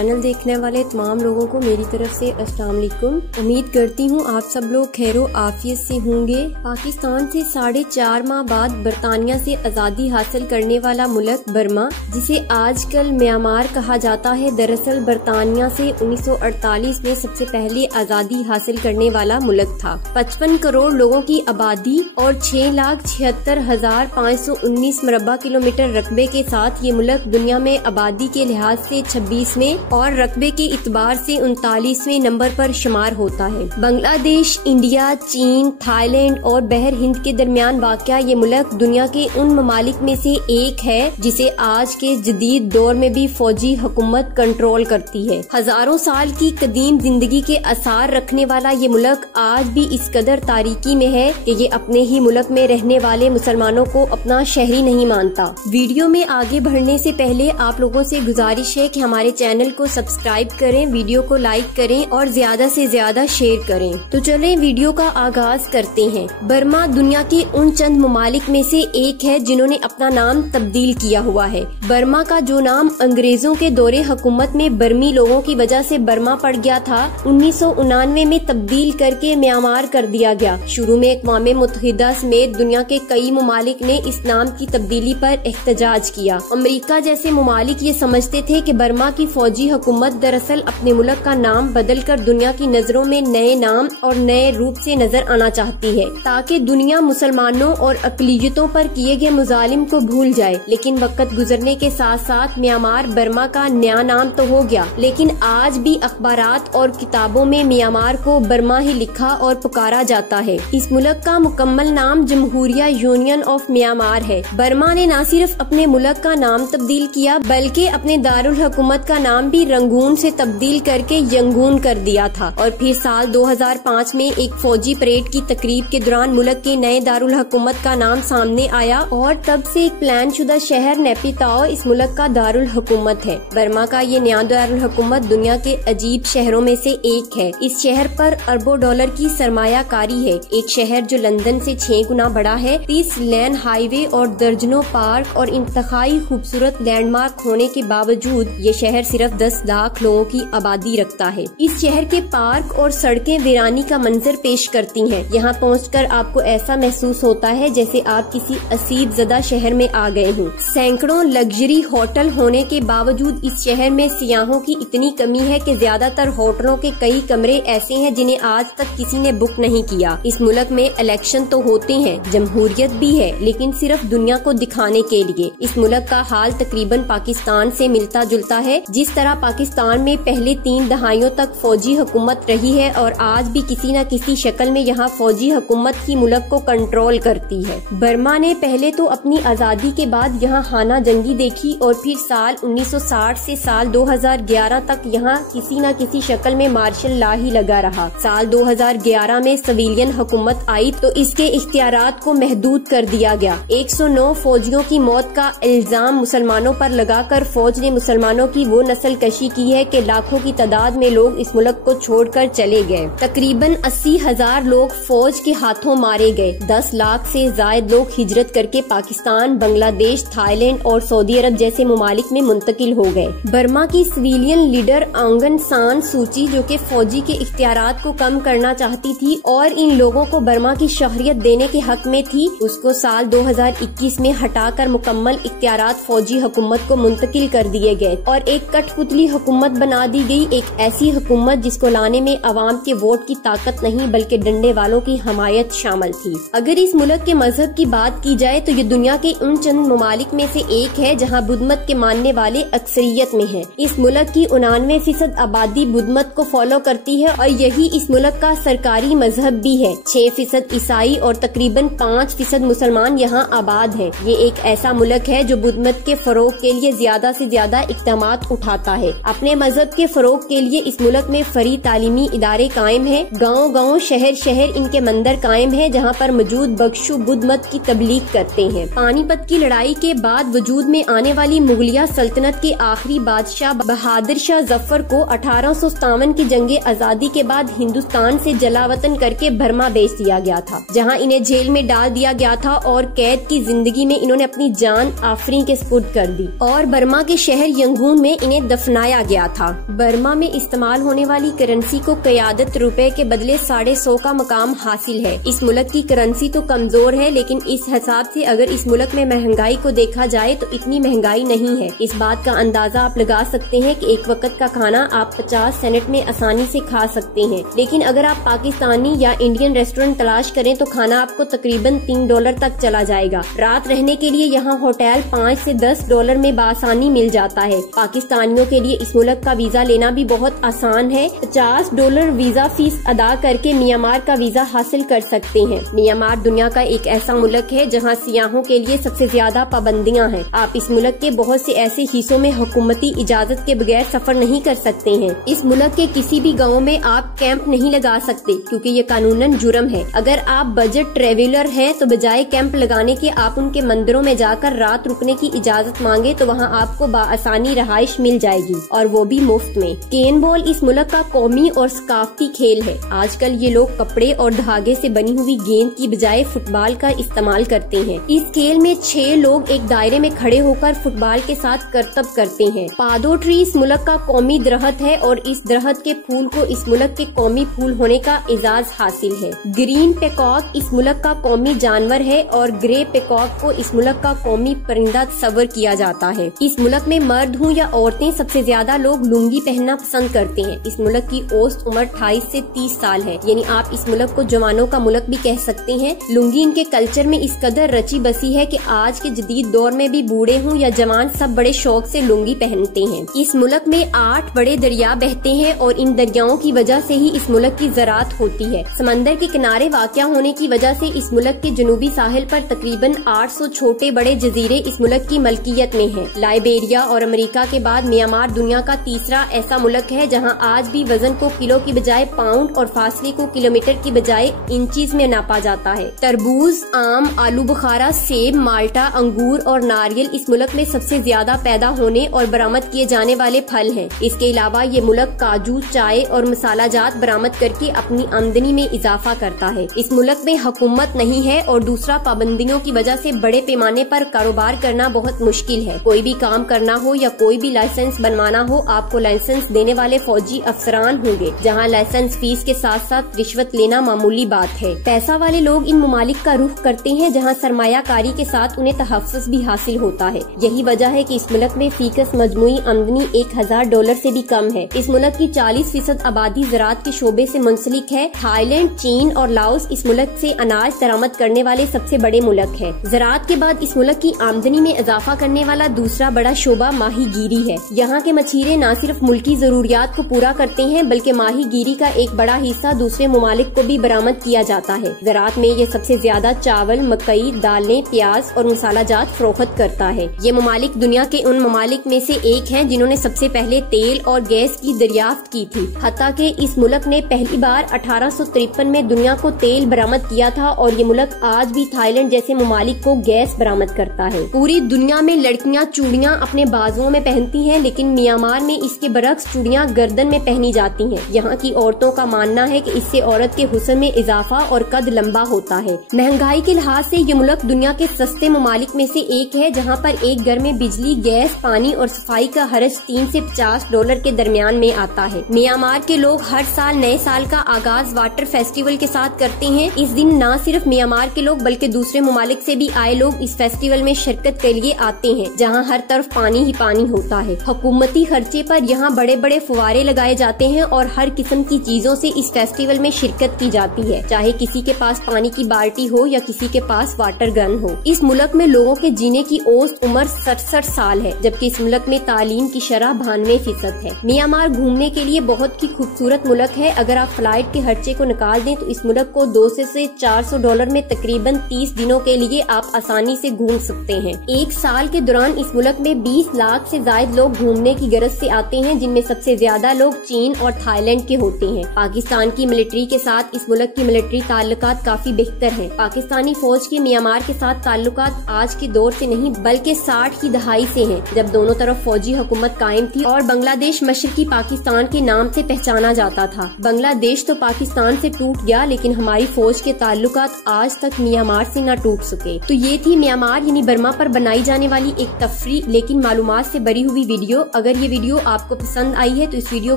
Channel देखने वाले तमाम लोगों को मेरी तरफ से अस्सलाम वालेकुम। उम्मीद करती हूँ आप सब लोग खैरो आफियत से होंगे। पाकिस्तान से 4.5 माह बाद बरतानिया से आज़ादी हासिल करने वाला मुल्क बर्मा, जिसे आजकल म्यांमार कहा जाता है, दरअसल बरतानिया से 1948 में सबसे पहले आज़ादी हासिल करने वाला मुल्क था। 55 करोड़ लोगों की आबादी और 6,76,519 मुरब्बा किलोमीटर रकबे के साथ ये मुल्क दुनिया में आबादी के लिहाज से 26वें और रकबे के इतबार से 39वें नंबर पर शुमार होता है। बांग्लादेश, इंडिया, चीन, थाईलैंड और बहर हिंद के दरमियान वाक़या ये मुल्क दुनिया के उन ममालिक में से एक है जिसे आज के जदीद दौर में भी फौजी हुकूमत कंट्रोल करती है। हजारों साल की कदीम जिंदगी के आसार रखने वाला ये मुल्क आज भी इस कदर तारीकी में है कि ये अपने ही मुल्क में रहने वाले मुसलमानों को अपना शहरी नहीं मानता। वीडियो में आगे बढ़ने से पहले आप लोगों से गुजारिश है कि हमारे चैनल को सब्सक्राइब करें, वीडियो को लाइक करें और ज्यादा से ज्यादा शेयर करें। तो चलें वीडियो का आगाज करते हैं। बर्मा दुनिया के उन चंद ममालिक में से एक है जिन्होंने अपना नाम तब्दील किया हुआ है। बर्मा का जो नाम अंग्रेजों के दौरे हुकूमत में बर्मी लोगों की वजह से बर्मा पड़ गया था, 1999 में तब्दील करके म्यांमार कर दिया गया। शुरू में अक़वाम मुत्तहिदा समेत दुनिया के कई ममालिक ने इस नाम की तब्दीली पर एहतजाज किया। अमेरिका जैसे ममालिक ये समझते थे कि बर्मा की फौजी हुकूमत दरअसल अपने मुल्क का नाम बदलकर दुनिया की नजरों में नए नाम और नए रूप से नजर आना चाहती है, ताकि दुनिया मुसलमानों और अक़लियतों पर किए गए मुजालिम को भूल जाए। लेकिन वक्त गुजरने के साथ साथ म्यांमार बर्मा का नया नाम तो हो गया, लेकिन आज भी अखबारात और किताबों में म्यांमार को बर्मा ही लिखा और पुकारा जाता है। इस मुल्क का मुकम्मल नाम जमहूरिया यूनियन ऑफ म्यांमार है। बर्मा ने न सिर्फ अपने मुल्क का नाम तब्दील किया बल्कि अपने दारुल हुकूमत का नाम भी रंगून से तब्दील करके यंगून कर दिया था। और फिर साल 2005 में एक फौजी परेड की तकरीब के दौरान मुल्क के नए दारुल हुकूमत का नाम सामने आया और तब से एक प्लान शुदा शहर नेपिताओ इस मुल्क का दारुल हुकूमत है। बर्मा का ये नया दारुल हुकूमत दुनिया के अजीब शहरों में से एक है। इस शहर पर अरबों डॉलर की सरमायाकारी है। एक शहर जो लंदन से 6 गुना बड़ा है, 30 लेन हाईवे और दर्जनों पार्क और इंतहाई खूबसूरत लैंडमार्क होने के बावजूद ये शहर सिर्फ 10 लाख लोगों की आबादी रखता है। इस शहर के पार्क और सड़कें वीरानी का मंजर पेश करती हैं। यहाँ पहुंचकर आपको ऐसा महसूस होता है जैसे आप किसी असीब ज़दा शहर में आ गए हों। सैकड़ों लग्जरी होटल होने के बावजूद इस शहर में सियाहों की इतनी कमी है कि ज्यादातर होटलों के कई कमरे ऐसे हैं जिन्हें आज तक किसी ने बुक नहीं किया। इस मुल्क में इलेक्शन तो होते हैं, जमहूरियत भी है, लेकिन सिर्फ दुनिया को दिखाने के लिए। इस मुल्क का हाल तकरीबन पाकिस्तान से मिलता जुलता है। जिस तरह पाकिस्तान में पहले 3 दहाइयों तक फौजी हुकूमत रही है और आज भी किसी न किसी शक्ल में यहाँ फौजी हुकूमत ही मुल्क को कंट्रोल करती है। बर्मा ने पहले तो अपनी आज़ादी के बाद यहाँ खाना जंगी देखी और फिर साल 1960 से साल 2011 तक यहाँ किसी न किसी शक्ल में मार्शल लॉ ही लगा रहा। साल 2011 में सिविलियन हुकूमत आई तो इसके इख्तियारात को महदूद कर दिया गया। 109 फौजियों की मौत का इल्जाम मुसलमानों पर लगाकर फौज ने मुसलमानों की वो नस्ल कशी की है कि लाखों की तादाद में लोग इस मुल्क को छोड़कर चले गए। तकरीबन 80,000 लोग फौज के हाथों मारे गए। 10 लाख से जायद लोग हिजरत करके पाकिस्तान, बांग्लादेश, थाईलैंड और सऊदी अरब जैसे ममालिक में मुंतकिल हो गए। बर्मा की सिविलियन लीडर आंगन सान सूची, जो कि फौजी के इख्तियारात को कम करना चाहती थी और इन लोगों को बर्मा की शहरियत देने के हक में थी, उसको साल 2021 में हटाकर मुकम्मल इख्तियारात फौजी हुकूमत को मुंतकिल कर दिए गए और एक कठपुतली हुकूमत बना दी गई। एक ऐसी हुकूमत जिसको लाने में अवाम के वोट की ताकत नहीं बल्कि डंडे वालों की हमायत शामिल थी। अगर इस मुल्क के मजहब की बात की जाए तो ये दुनिया के उन चंद ममालिक में से एक है जहाँ बुद्ध मत के मानने वाले अक्सरियत में है। इस मुल्क की 99% आबादी बुद्ध मत को फॉलो करती है और यही इस मुल्क का सरकारी मजहब भी है। 6% ईसाई और तकरीबन 5% मुसलमान यहाँ आबाद हैं। ये एक ऐसा मुल्क है जो बुद्ध मत के फरोग के लिए ज्यादा से ज्यादा इक़दामात उठाता है। अपने मजहब के फरोग के लिए इस मुल्क में फरी तालीमी इदारे कायम है। गाँव-गाँव, शहर-शहर इनके मंदिर कायम है जहाँ पर मौजूद बख्शु बुद्ध मत की तबलीग करते हैं। पानीपत की लड़ाई के बाद वजूद में आने वाली मुगलिया सल्तनत के आखिरी बादशाह बहादुर शाह जफर को 1857 की जंगे आजादी के बाद हिंदुस्तान से जलावतन करके बर्मा भेज दिया गया था, जहाँ इन्हें जेल में डाल दिया गया था और कैद की जिंदगी में इन्होंने अपनी जान आफरीन के सुपुर्द कर दी और बर्मा के शहर यंगून में इन्हें दफना दफनाया गया था। बर्मा में इस्तेमाल होने वाली करेंसी को क़यादत रुपए के बदले 150 का मकाम हासिल है। इस मुल्क की करेंसी तो कमजोर है, लेकिन इस हिसाब से अगर इस मुल्क में महंगाई को देखा जाए तो इतनी महंगाई नहीं है। इस बात का अंदाजा आप लगा सकते हैं कि एक वक्त का खाना आप 50 सेंट में आसानी से खा सकते हैं, लेकिन अगर आप पाकिस्तानी या इंडियन रेस्टोरेंट तलाश करें तो खाना आपको तकरीबन $3 तक चला जाएगा। रात रहने के लिए यहाँ होटल 5 से $10 में बासानी मिल जाता है। पाकिस्तानियों के लिए इस मुल्क का वीजा लेना भी बहुत आसान है। $50 वीजा फीस अदा करके म्यांमार का वीजा हासिल कर सकते हैं। म्यांमार दुनिया का एक ऐसा मुल्क है जहाँ सियाहों के लिए सबसे ज्यादा पाबंदियाँ हैं। आप इस मुल्क के बहुत से ऐसे हिस्सों में हुकूमती इजाजत के बगैर सफर नहीं कर सकते हैं। इस मुल्क के किसी भी गाँव में आप कैंप नहीं लगा सकते क्योंकि ये कानूनन जुर्म है। अगर आप बजट ट्रेवलर हैं तो बजाय कैंप लगाने के आप उनके मंदिरों में जाकर रात रुकने की इजाजत मांगे तो वहाँ आपको बाआसानी रहाइश मिल जाएगी, और वो भी मुफ्त में। केन बॉल इस मुल्क का कौमी और सकाफती खेल है। आजकल ये लोग कपड़े और धागे से बनी हुई गेंद की बजाय फुटबॉल का इस्तेमाल करते हैं। इस खेल में 6 लोग एक दायरे में खड़े होकर फुटबॉल के साथ करतब करते हैं। पादो ट्री इस मुल्क का कौमी दरख्त है और इस दरख्त के फूल को इस मुल्क के कौमी फूल होने का एजाज हासिल है। ग्रीन पेकॉक इस मुल्क का कौमी जानवर है और ग्रे पेकॉक को इस मुल्क का कौमी परिंदा तस्वर किया जाता है। इस मुल्क में मर्द हो या औरतें सबसे ज्यादा लोग लुंगी पहनना पसंद करते हैं। इस मुल्क की औसत उम्र 28 से 30 साल है, यानी आप इस मुल्क को जवानों का मुल्क भी कह सकते हैं। लुंगी इनके कल्चर में इस कदर रची बसी है कि आज के जदीद दौर में भी बूढ़े हों या जवान सब बड़े शौक से लुंगी पहनते हैं। इस मुल्क में 8 बड़े दरिया बहते हैं और इन दरियाओं की वजह से ही इस मुल्क की ज़राअत होती है। समंदर के किनारे वाक़या होने की वजह से इस मुल्क के जनूबी साहिल पर तकरीबन 800 छोटे बड़े जजीरे इस मुल्क की मलकियत में हैं। लाइबेरिया और अमेरिका के बाद म्यांमार दुनिया का तीसरा ऐसा मुल्क है जहां आज भी वजन को किलो की बजाय पाउंड और फासले को किलोमीटर की बजाय इंचीज में नापा जाता है। तरबूज, आम, आलू बुखारा, सेब, माल्टा, अंगूर और नारियल इस मुल्क में सबसे ज्यादा पैदा होने और बरामद किए जाने वाले फल हैं। इसके अलावा ये मुल्क काजू, चाय और मसाला जात बरामद करके अपनी आमदनी में इजाफा करता है। इस मुल्क में हुकूमत नहीं है और दूसरा पाबंदियों की वजह से बड़े पैमाने पर कारोबार करना बहुत मुश्किल है। कोई भी काम करना हो या कोई भी लाइसेंस बनवाना हो आपको लाइसेंस देने वाले फौजी अफसरान होंगे, जहाँ लाइसेंस फीस के साथ साथ रिश्वत लेना मामूली बात है। पैसा वाले लोग इन ममालिक का रुख करते हैं जहाँ सरमायाकारी के साथ उन्हें तहफ्फुज़ भी हासिल होता है। यही वजह है कि इस मुल्क में फीकस मजमुई आमदनी $1000 से भी कम है। इस मुल्क की 40% आबादी ज़राअत के शोबे से मुंसलिक है। थाईलैंड, चीन और लाओस इस मुल्क से अनाज दरामद करने वाले सबसे बड़े मुल्क है। ज़राअत के बाद इस मुल्क की आमदनी में इजाफा करने वाला दूसरा बड़ा शोबा माहीगीरी है। यहाँ के मछीरे न सिर्फ मुल्की जरूरियात को पूरा करते हैं बल्कि माहीगीरी का एक बड़ा हिस्सा दूसरे ममालिक को भी बरामद किया जाता है। ज़राअत में ये सबसे ज्यादा चावल, मकई, दालें, प्याज और मसाला जात फरोख्त करता है। ये ममालिक दुनिया के उन ममालिक में से एक है जिन्होंने सबसे पहले तेल और गैस की दरियाफ्त की थी। हत्ता के इस मुल्क ने पहली बार 1853 में दुनिया को तेल बरामद किया था और ये मुल्क आज भी थाईलैंड जैसे ममालिक को गैस बरामद करता है। पूरी दुनिया में लड़कियां चूड़ियां अपने बाजुओं में पहनती हैं, लेकिन म्यांमार में इसके बरक्स चूड़ियां गर्दन में पहनी जाती हैं। यहाँ की औरतों का मानना है कि इससे औरत के हुस्न में इजाफा और कद लंबा होता है। महंगाई के लिहाज से ये मुल्क दुनिया के सस्ते ममालिक में से एक है जहाँ पर एक घर में बिजली, गैस, पानी और सफाई का खर्च $3 से $50 के दरमियान में आता है। म्यांमार के लोग हर साल नए साल का आगाज वाटर फेस्टिवल के साथ करते हैं। इस दिन न सिर्फ म्यांमार के लोग बल्कि दूसरे ममालिक से भी आए लोग इस फेस्टिवल में शिरकत के लिए आते हैं, जहाँ हर तरफ पानी ही पानी होता है। हुकूमती खर्चे पर यहाँ बड़े बड़े फुवारे लगाए जाते हैं और हर किस्म की चीजों से इस फेस्टिवल में शिरकत की जाती है, चाहे किसी के पास पानी की बाल्टी हो या किसी के पास वाटर गन हो। इस मुल्क में लोगों के जीने की औसत उम्र 67 साल है, जबकि इस मुल्क में तालीम की शरह 92% है। म्यांमार घूमने के लिए बहुत ही खूबसूरत मुल्क है। अगर आप फ्लाइट के खर्चे को निकाल दें तो इस मुल्क को $200 से $400 में तकरीबन 30 दिनों के लिए आप आसानी से घूम सकते हैं। एक साल के दौरान इस मुल्क में 20 लाख से ज्यादा लोग घूमने की गरज से आते हैं, जिनमें सबसे ज्यादा लोग चीन और थाईलैंड के होते हैं। पाकिस्तान की मिलिट्री के साथ इस मुल्क की मिलिट्री ताल्लुकात काफी बेहतर हैं। पाकिस्तानी फौज के म्यांमार के साथ ताल्लुकात आज के दौर से नहीं बल्कि 60 की दहाई से हैं, जब दोनों तरफ फौजी हुकूमत कायम थी और बांग्लादेश मशरकी पाकिस्तान के नाम से पहचाना जाता था। बांग्लादेश तो पाकिस्तान से टूट गया, लेकिन हमारी फौज के ताल्लुकात आज तक म्यांमार से न टूट सके। तो ये थी म्यांमार यानी बर्मा पर बनाई जाने वाली एक तफरी लेकिन मालूमात से भरी हुई वीडियो। अगर ये वीडियो आपको पसंद आई है तो इस वीडियो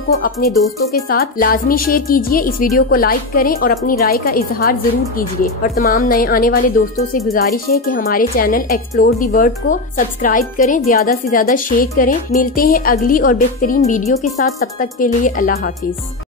को अपने दोस्तों के साथ लाजमी शेयर कीजिए, इस वीडियो को लाइक करें और अपनी राय का इजहार जरूर कीजिए। और तमाम नए आने वाले दोस्तों से गुजारिश है कि हमारे चैनल एक्सप्लोर दी वर्ल्ड को सब्सक्राइब करें, ज्यादा से ज्यादा शेयर करें। मिलते हैं अगली और बेहतरीन वीडियो के साथ, तब तक के लिए अल्लाह हाफिज।